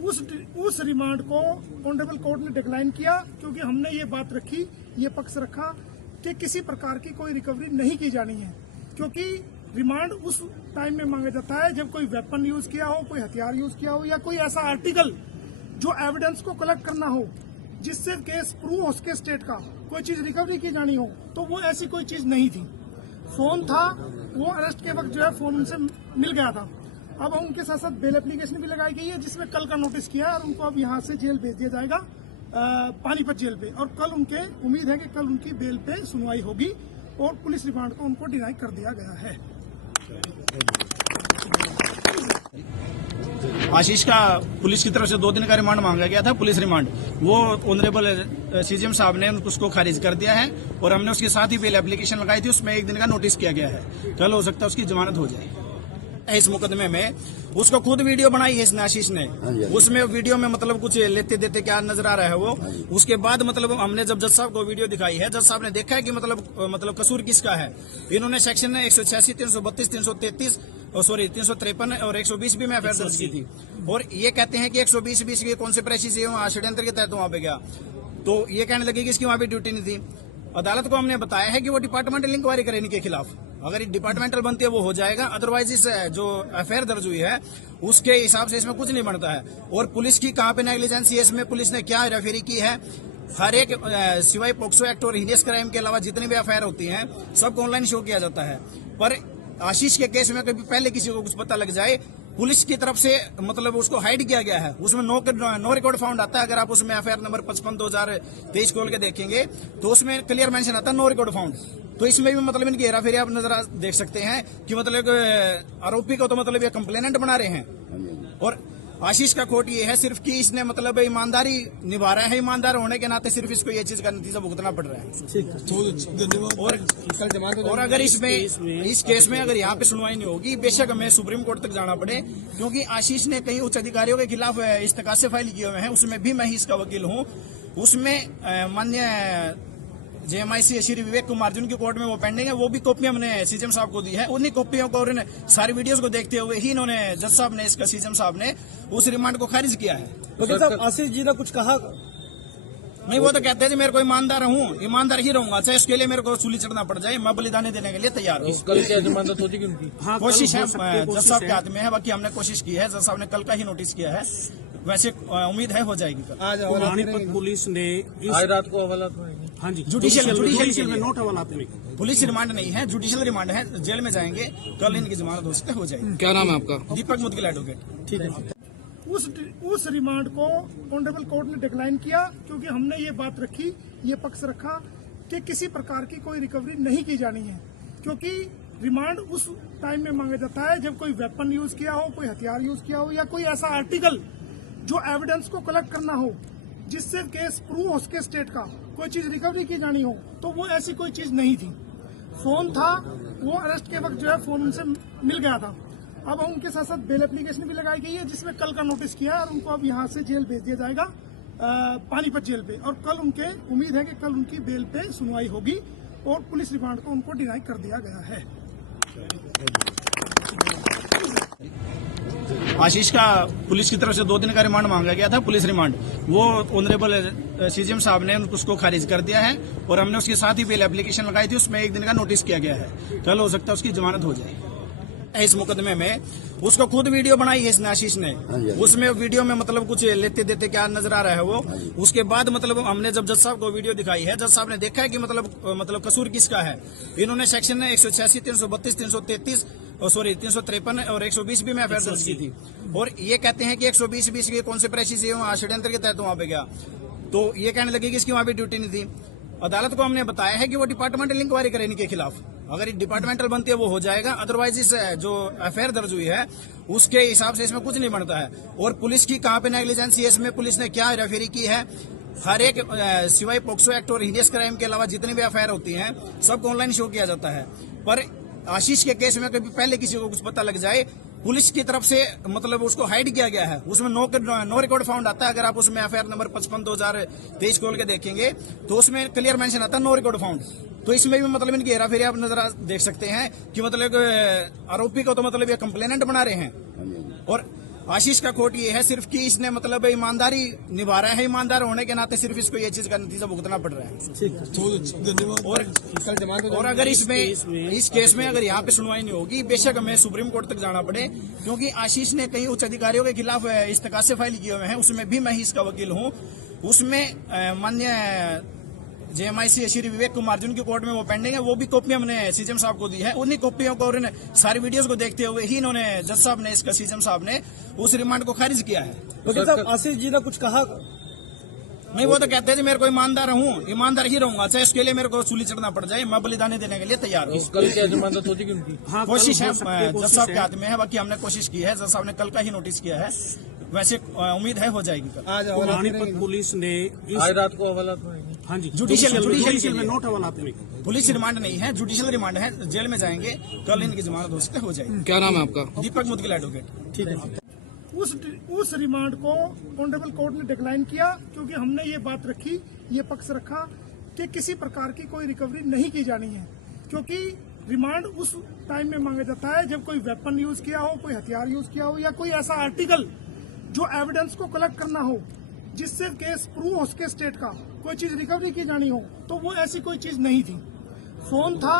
उस रिमांड को honourable court ने डिक्लाइन किया, क्योंकि हमने ये बात रखी, ये पक्ष रखा कि किसी प्रकार की कोई रिकवरी नहीं की जानी है, क्योंकि रिमांड उस टाइम में मांगा जाता है जब कोई वेपन यूज किया हो, कोई हथियार यूज किया हो, या कोई ऐसा आर्टिकल जो एविडेंस को कलेक्ट करना हो जिससे केस प्रूव हो सके, स्टेट का कोई चीज रिकवरी की जानी हो। तो वो ऐसी कोई चीज नहीं थी। फोन था, वो अरेस्ट के वक्त जो है फोन उनसे मिल गया था। अब उनके साथ साथ बेल एप्लीकेशन भी लगाई गई है, जिसमें कल का नोटिस किया और उनको अब यहाँ से जेल भेज दिया जाएगा, पानीपत जेल पे। और कल उनके उम्मीद है कि कल उनकी बेल पे सुनवाई होगी और पुलिस रिमांड को उनको डिनाई कर दिया गया है। आशीष का पुलिस की तरफ से 2 दिन का रिमांड मांगा गया था, पुलिस रिमांड। वो ऑनरेबल सीजीएम साहब ने उसको खारिज कर दिया है और हमने उसके साथ ही बेल एप्लीकेशन लगाई थी, उसमें 1 दिन का नोटिस किया गया है। कल हो सकता है उसकी जमानत हो जाए। इस मुकदमे में उसको खुद वीडियो बनाई है इसने, आशीष ने। उसमें वीडियो में मतलब कुछ लेते देते क्या नजर आ रहा है वो। उसके बाद मतलब हमने जब जज साहब को वीडियो दिखाई है, जज साहब ने देखा है कि मतलब कसूर किसका है। इन्होंने सेक्शन 186, 332, 333 353 और 120 भी में एफआईआर दर्ज की थी। और ये कहते हैं कि 120 के कौन से प्रेसिस षड्यंत्र के तहत वहां पे गया, तो ये कहने लगे कि इसकी वहां पे ड्यूटी नहीं थी। अदालत को हमने बताया है कि वो डिपार्टमेंटल इंक्वायरी करे इनके खिलाफ। अगर डिपार्टमेंटल बनती है वो हो जाएगा, अदरवाइज इस जो एफआईआर दर्ज हुई है उसके हिसाब से इसमें कुछ नहीं बनता है। और पुलिस की कहां पे नेग्लिजेंसी है, इसमें पुलिस ने क्या रेफेरी की है, हर एक सिवाय पोक्सो एक्ट और हीनियस क्राइम के अलावा जितनी भी एफआईआर होती हैं सबको ऑनलाइन शो किया जाता है। पर आशीष के केस में कभी पहले किसी को कुछ पता लग जाए, पुलिस की तरफ से मतलब उसको हाइड किया गया है। उसमें नो रिकॉर्ड फाउंड आता है। अगर आप उसमें एफआईआर नंबर 55/2023 खोल के देखेंगे तो उसमें क्लियर मेंशन आता है नो रिकॉर्ड फाउंड। तो इसमें भी मतलब इनकी हेराफेरी आप नजर देख सकते हैं कि मतलब आरोपी को तो मतलब ये कंप्लेनेंट बना रहे हैं। और आशीष का खोट ये है सिर्फ कि इसने मतलब ईमानदारी निभा रहा है, ईमानदार होने के नाते सिर्फ इसको ये चीज का नतीजा भुगतना पड़ रहा है। और अगर इसमें इस केस में अगर यहाँ पे सुनवाई नहीं होगी, बेशक हमें सुप्रीम कोर्ट तक जाना पड़े, क्योंकि आशीष ने कई उच्च अधिकारियों के खिलाफ इस्तकासे फाइल किए हुए हैं, उसमें भी मैं ही इसका वकील हूँ। उसमें माननीय जेएमआईसी श्री विवेक कुमार जिनकी कोर्ट में वो पेंडिंग है, वो भी कॉपी हमने सीजीएम साहब को दी है। उन्हीं कॉपियों को और इन सारी वीडियोस को देखते हुए ही इन्होंने जज साहब ने इसका सीजीएम साहब ने उस रिमांड को खारिज किया है। वकील साहब, आशीष जी ने कुछ कहा नहीं? वो तो कहते हैं मेरे को ईमानदार हूँ, ईमानदार ही रहूंगा, चाहे उसके लिए मेरे को सूली चढ़ना पड़ जाए, मैं बलिदान देने के लिए तैयार हूँ। कल क्या जमानत होती उनकी? कोशिश है, जज साहब के हाथ में है, बाकी हमने कोशिश की है। जज साहब ने कल का ही नोटिस किया है, वैसे उम्मीद है हो जाएगी कल। आज पानीपत पुलिस ने आज रात को हवाला हाँ जी जुडिशियल में नोट हवालात में पुलिस रिमांड नहीं है, जुडिशियल रिमांड है, जेल में जाएंगे। कल इनकी जमानत हो सकती है, हो जाएगी। क्या नाम है आपका? दीपक मुदगिल एडवोकेट। ठीक है। उस रिमांड को ऑनरेबल कोर्ट ने डिक्लाइन किया, क्योंकि हमने ये बात रखी, ये पक्ष रखा कि किसी प्रकार की कोई रिकवरी नहीं की जानी है, क्योंकि रिमांड उस टाइम में मांगा जाता है जब कोई वेपन यूज किया हो, कोई हथियार यूज किया हो, या कोई ऐसा आर्टिकल जो एविडेंस को कलेक्ट करना हो जिससे केस प्रूव हो सके, स्टेट का कोई चीज रिकवरी की जानी हो। तो वो ऐसी कोई चीज नहीं थी। फोन था, वो अरेस्ट के वक्त जो है फोन उनसे मिल गया था। अब उनके साथ साथ बेल एप्लीकेशन भी लगाई गई है, जिसमें कल का नोटिस किया और उनको अब यहाँ से जेल भेज दिया जाएगा, पानीपत जेल पे। और कल उनके उम्मीद है कि कल उनकी बेल पे सुनवाई होगी और पुलिस रिमांड को उनको डिनाई कर दिया गया है। आशीष का पुलिस की तरफ से 2 दिन का रिमांड मांगा गया था, पुलिस रिमांड। वो ऑनरेबल सीजीएम साहब ने उसको खारिज कर दिया है और हमने उसके साथ ही बेल एप्लीकेशन लगाई थी, उसमें 1 दिन का नोटिस किया गया है। कल हो सकता है उसकी जमानत हो जाए। इस मुकदमे में उसको खुद वीडियो बनाई है इसने, आशीष ने। उसमें वीडियो में मतलब कुछ लेते देते क्या नजर आ रहा है वो। उसके बाद मतलब हमने जब जज साहब को वीडियो दिखाई है, जज साहब ने देखा है कि मतलब कसूर किसका है। इन्होंने सेक्शन 186, 332, 333 353 और 120 भी में एफआईआर दर्ज की थी। और ये कहते हैं कि 120 के कौन से प्रेसिस षड्यंत्र के तहत वहां पे गया, तो ये कहने लगे कि इसकी वहां पे ड्यूटी नहीं थी। अदालत को हमने बताया है कि वो डिपार्टमेंटल इंक्वायरी करे इनके खिलाफ। अगर डिपार्टमेंटल बनती है वो हो जाएगा, अदरवाइज इस जो एफआईआर दर्ज हुई है उसके हिसाब से इसमें कुछ नहीं बनता है। और पुलिस की कहां पे नेग्लिजेंसी है, इसमें पुलिस ने क्या रेफेरी की है, हर एक सिवाय पोक्सो एक्ट और हीनियस क्राइम के अलावा जितनी भी एफआईआर होती हैं सबको ऑनलाइन शो किया जाता है। पर आशीष के केस में कभी पहले किसी को कुछ पता लग जाए, पुलिस की तरफ से मतलब उसको हाइड किया गया है। उसमें नो रिकॉर्ड फाउंड आता है। अगर आप उसमें एफआईआर नंबर 55/2023 खोल के देखेंगे तो उसमें क्लियर मेंशन आता है नो रिकॉर्ड फाउंड। तो इसमें भी मतलब इनकी हेराफेरी आप नजर देख सकते हैं कि मतलब आरोपी को तो मतलब ये कंप्लेनेंट बना रहे हैं। और आशीष का खोट ये है सिर्फ कि इसने मतलब ईमानदारी निभा रहा है, ईमानदार होने के नाते सिर्फ इसको ये चीज का नतीजा भुगतना पड़ रहा है। और अगर इसमें इस केस में अगर यहाँ पे सुनवाई नहीं होगी, बेशक हमें सुप्रीम कोर्ट तक जाना पड़े, क्योंकि आशीष ने कई उच्च अधिकारियों के खिलाफ इस्तकासे फाइल किए हुए हैं, उसमें भी मैं ही इसका वकील हूँ। उसमें माननीय जेएमआईसी श्री विवेक कुमार जिनकी कोर्ट में वो पेंडिंग है, वो भी कॉपी हमने सीजेम साहब को दी है। उन्हीं कॉपियों को और इन सारी वीडियोस को देखते हुए ही इन्होंने जज साहब ने इसका सीजेम साहब ने उस रिमांड को खारिज किया है। वकील साहब आशीष जी ने कुछ कहा? नहीं, वो तो कहते हैं कि मेरे को ईमानदार हूँ, ईमानदार ही रहूंगा, चाहे इसके लिए मेरे को सूली चढ़ना पड़ जाए, मैं बलिदान देने के लिए तैयार हूँ। कल क्या जमानत हो जाएगी उनकी? हाँ, कोशिश है, है जज साहब के हाथ में है, बाकी हमने कोशिश की है, जज साहब ने कल का ही नोटिस किया है, वैसे उम्मीद है हो जाएगी कल। आज पानीपत पुलिस ने आज रात को हवालात में हाँ जी जुडिशियल में नोट हवालात में पुलिस रिमांड नहीं है, जुडिशियल रिमांड है, जेल में जाएंगे, कल इनकी जमानत हो सकते हो जाएगी। क्या नाम है आपका? दीपक मुदगिल एडवोकेट। ठीक है। उस रिमांड को ऑनरेबल कोर्ट ने डिक्लाइन किया, क्योंकि हमने ये बात रखी, ये पक्ष रखा कि किसी प्रकार की कोई रिकवरी नहीं की जानी है, क्योंकि रिमांड उस टाइम में मांगा जाता है जब कोई वेपन यूज किया हो, कोई हथियार यूज किया हो, या कोई ऐसा आर्टिकल जो एविडेंस को कलेक्ट करना हो जिससे केस प्रूव हो सके, स्टेट का कोई चीज रिकवरी की जानी हो, तो वो ऐसी कोई चीज नहीं थी। फोन था,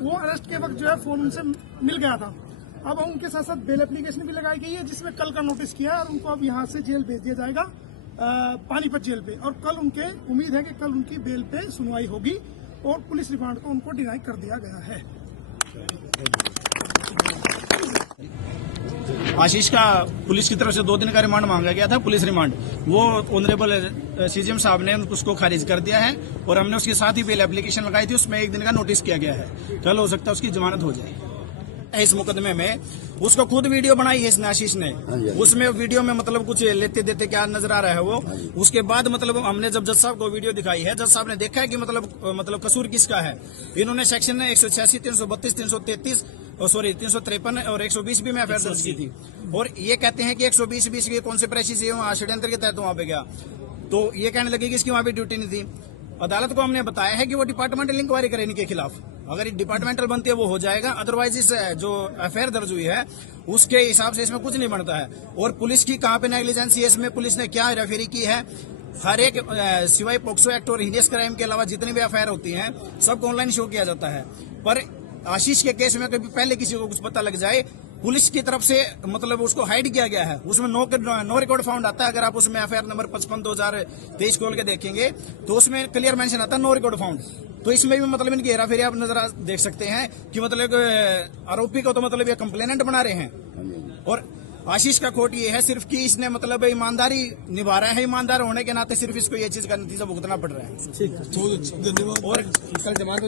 वो अरेस्ट के वक्त जो है फोन उनसे मिल गया था। अब उनके साथ साथ बेल एप्लीकेशन भी लगाई गई है, जिसमें कल का नोटिस किया है, और उनको अब यहाँ से जेल भेज दिया जाएगा, पानीपत जेल पे, और कल उनके उम्मीद है कि कल उनकी बेल पे सुनवाई होगी, और पुलिस रिमांड को उनको डिनाई कर दिया गया है। आशीष का पुलिस की तरफ से 2 दिन का रिमांड मांगा गया था, पुलिस रिमांड, वो ऑनरेबल सीजेम साहब ने उसको खारिज कर दिया है, और हमने उसके साथ ही बेल एप्लीकेशन लगाई थी, उसमें 1 दिन का नोटिस किया गया है, कल हो सकता है उसकी जमानत हो जाए। इस मुकदमे में उसको खुद वीडियो बनाई है इसने, आशीष ने, उसमें वीडियो में मतलब कुछ लेते देते क्या नजर आ रहा है वो। उसके बाद मतलब हमने जब जज साहब को वीडियो दिखाई है, जज साहब ने देखा है कि मतलब कसूर किसका है। इन्होंने सेक्शन 186, 332, 333 353 और 120 भी में एफआईआर दर्ज की थी, और ये कहते हैं कि 120 के कौन से प्रेसिस षड्यंत्र के तहत वहां पे गया, तो ये कहने लगे कि इसकी वहां पे ड्यूटी नहीं थी। अदालत को हमने बताया है कि वो डिपार्टमेंटल इंक्वायरी करे इनके खिलाफ, अगर डिपार्टमेंटल बनती है वो हो जाएगा, अदरवाइज इस जो एफआईआर दर्ज हुई है उसके हिसाब से इसमें कुछ नहीं बनता है। और पुलिस की कहाँ पे नेग्लिजेंसी है, इसमें पुलिस ने क्या रेफेरी की है, हर एक सिवाय पॉक्सो एक्ट और हिनियस क्राइम के अलावा जितनी भी एफआईआर होती हैं सबको ऑनलाइन शो किया जाता है। पर आशीष के केस में कभी पहले किसी को कुछ पता लग जाए, पुलिस की तरफ से मतलब उसको हाइड किया गया है, उसमें नो रिकॉर्ड फाउंड आता है। अगर आप उसमें एफआईआर नंबर 55/2023 खोल के देखेंगे तो उसमें क्लियर मेंशन आता है नो रिकॉर्ड फाउंड। तो इसमें भी मतलब इनकी हेराफेरी आप नजर देख सकते हैं कि मतलब आरोपी को तो मतलब ये कंप्लेनेंट बना रहे हैं, और आशीष का खोट ये है सिर्फ कि इसने मतलब ईमानदारी निभा रहा है, ईमानदार होने के नाते सिर्फ इसको ये चीज का नतीजा भुगतना पड़ रहा है।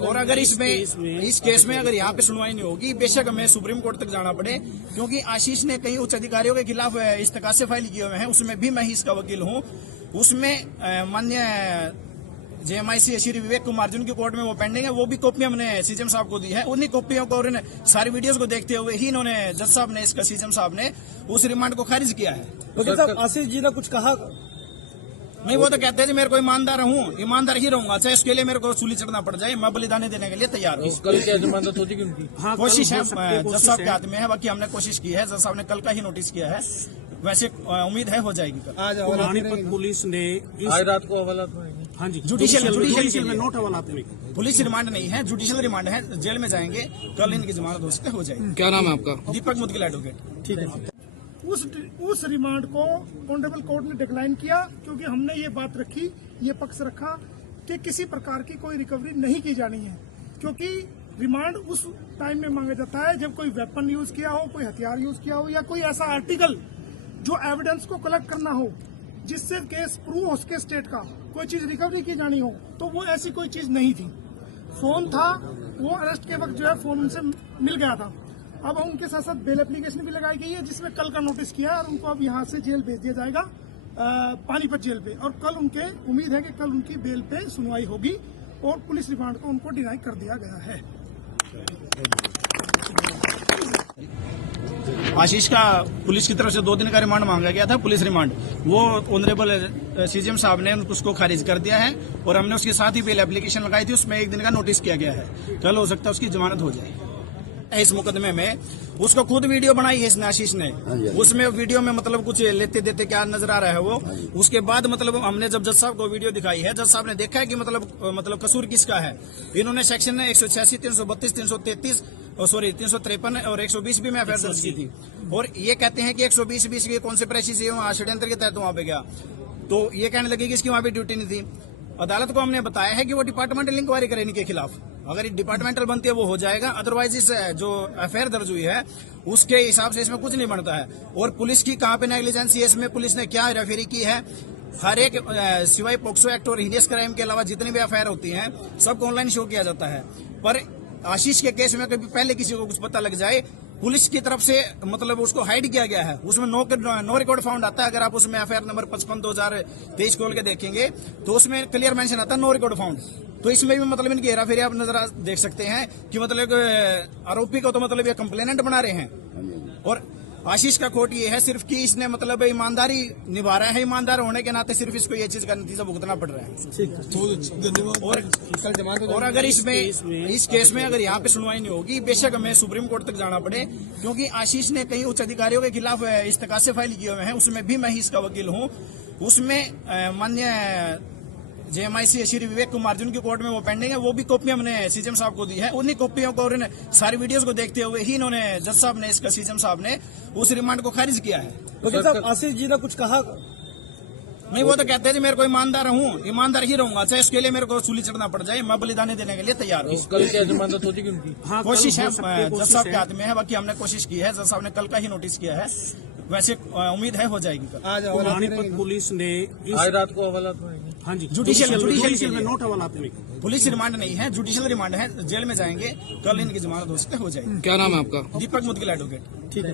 और अगर इसमें इस केस में अगर यहाँ पे सुनवाई नहीं होगी, बेशक हमें सुप्रीम कोर्ट तक जाना पड़े, क्योंकि आशीष ने कई उच्च अधिकारियों के खिलाफ इस्तकासे फाइल किए हुए हैं, उसमें भी मैं ही इसका वकील हूँ। उसमें माननीय जेएमआईसी श्री विवेक कुमार जिनकी कोर्ट में वो पेंडिंग है, वो भी कॉपी हमने सीजेम साहब को दी है। उन्हीं कॉपियों को और इन सारी वीडियोस को देखते हुए ही इन्होंने जज साहब ने इसका सीजेम साहब ने उस रिमांड को खारिज किया है। वकील साहब आशीष जी ने कुछ कहा? नहीं, वो तो कहते हैं कि मेरे को ईमानदार हूँ, ईमानदार ही रहूंगा, चाहे इसके लिए मेरे को सूली चढ़ना पड़ जाए, मैं बलिदान देने के लिए तैयार हूँ। कल क्या जमानत हो जाएगी उनकी? हाँ, कोशिश है, जज साहब के हाथ में है, बाकी हमने कोशिश की है, जज साहब ने कल का ही नोटिस किया है, वैसे उम्मीद है हो जाएगी कल। आज पानीपत पुलिस ने आज रात को हवालात में हाँ जी जुडिशियल में नोट हवालात में पुलिस रिमांड नहीं है, जुडिशियल रिमांड है, जेल में जाएंगे, कल इनकी जमानत हो सकते हो जाएगी। क्या नाम है आपका? दीपक मुदगिल एडवोकेट। ठीक है। उस रिमांड को ऑनरेबल कोर्ट ने डिक्लाइन किया, क्योंकि हमने ये बात रखी, ये पक्ष रखा कि किसी प्रकार की कोई रिकवरी नहीं की जानी है, क्योंकि रिमांड उस टाइम में मांगा जाता है जब कोई वेपन यूज किया हो, कोई हथियार यूज किया हो, या कोई ऐसा आर्टिकल जो एविडेंस को कलेक्ट करना हो जिससे केस प्रूव हो सके, स्टेट का कोई चीज रिकवरी की जानी हो, तो वो ऐसी कोई चीज नहीं थी। फोन था, वो अरेस्ट के वक्त जो है फोन उनसे मिल गया था। अब उनके साथ साथ बेल एप्लीकेशन भी लगाई गई है, जिसमें कल का नोटिस किया है, और उनको अब यहाँ से जेल भेज दिया जाएगा, पानीपत जेल पे, और कल उनके उम्मीद है कि कल उनकी बेल पे सुनवाई होगी, और पुलिस रिमांड को उनको डिनाई कर दिया गया है। आशीष का पुलिस की तरफ से 2 दिन का रिमांड मांगा गया था, पुलिस रिमांड, वो ऑनरेबल सीजेम साहब ने उसको खारिज कर दिया है, और हमने उसके साथ ही बेल एप्लीकेशन लगाई थी, उसमें 1 दिन का नोटिस किया गया है, कल हो सकता है उसकी जमानत हो जाए। सस्पेक्ट है इस मुकदमे में, उसको खुद वीडियो बनाई है इसने, आशीष ने। उसमें वीडियो में मतलब कुछ लेते देते क्या नजर आ रहा है वो। उसके बाद मतलब हमने जब जज साहब को वीडियो दिखाई है, जज साहब ने देखा है कि मतलब कसूर किसका है। इन्होंने सेक्शन 186, 332, 333 सॉरी 353 और 120 भी में एफआईआर दर्ज की थी। और ये कहते हैं कि 120 के कौन से प्रेसिस वहाँ षड्यंत्र के तहत वहाँ पे गया, तो ये कहने लगे कि इसकी वहाँ पे ड्यूटी नहीं थी। अदालत को हमने बताया है कि वो डिपार्टमेंटल इंक्वायरी करे इनके खिलाफ, अगर डिपार्टमेंटल बनती है वो हो जाएगा, अदरवाइज इस जो एफआईआर दर्ज हुई है उसके हिसाब से इसमें कुछ नहीं बनता है। और पुलिस की कहाँ पे नेग्लिजेंसी है इसमें, पुलिस ने क्या रेफेरी की है, हर एक सिवाय पोक्सो एक्ट और हीनियस क्राइम के अलावा जितनी भी एफआईआर होती हैं सबको ऑनलाइन शो किया जाता है। पर आशीष के केस में कभी पहले किसी को कुछ पता लग जाए, पुलिस की तरफ से मतलब उसको हाइड किया गया है, उसमें नो रिकॉर्ड फाउंड आता है। अगर आप उसमें एफआईआर नंबर 55/2023 खोल के देखेंगे तो उसमें क्लियर मेंशन आता है नो रिकॉर्ड फाउंड। तो इसमें भी मतलब इनकी हेराफेरी आप नजर देख सकते हैं कि मतलब आरोपी को तो मतलब ये कंप्लेनेंट बना रहे हैं। और आशीष का खोट ये है सिर्फ कि इसने मतलब ईमानदारी निभा रहा है, ईमानदार होने के नाते सिर्फ इसको ये चीज का नतीजा भुगतना पड़ रहा है। और अगर इसमें इस केस में अगर यहाँ पे सुनवाई नहीं होगी, बेशक हमें सुप्रीम कोर्ट तक जाना पड़े, क्योंकि आशीष ने कई उच्च अधिकारियों के खिलाफ इस्तकासे फाइल किए हुए हैं, उसमें भी मैं ही इसका वकील हूँ। उसमें मान्य जेएमआईसी श्री विवेक कुमार जिनकी कोर्ट में वो पेंडिंग है, वो भी कॉपी हमने सीजेम साहब को दी है। उन्हीं कॉपियों को और इन सारी वीडियोस को देखते हुए ही इन्होंने जज साहब ने इसका सीजेम साहब ने उस रिमांड को खारिज किया है। वकील साहब, आशीष जी ने कुछ कहा? नहीं, वो तो कहते हैं जी मेरे को ईमानदार हूँ, ईमानदार ही रहूंगा, चाहे इसके लिए मेरे को सूली चढ़ना पड़ जाए, मैं बलिदान देने के लिए तैयार हूँ। कल क्या जमानत होती उनकी? हाँ, कोशिश है, कल हो सकती है, जज कोशिश साहब के है। हाथ में है, बाकी हमने कोशिश की है, जज साहब ने कल का ही नोटिस किया है, वैसे उम्मीद है हो जाएगी कल। आज पानीपत पुलिस ने आज रात को हवाला तो हाँ जी जुडिशियल में नोट हवालात में पुलिस रिमांड नहीं है, जुडिशियल रिमांड है, जेल में जाएंगे, कल इनकी जमानत हो सकती है, हो जाएगी। क्या नाम है आपका? दीपक मुदगिल एडवोकेट। ठीक है।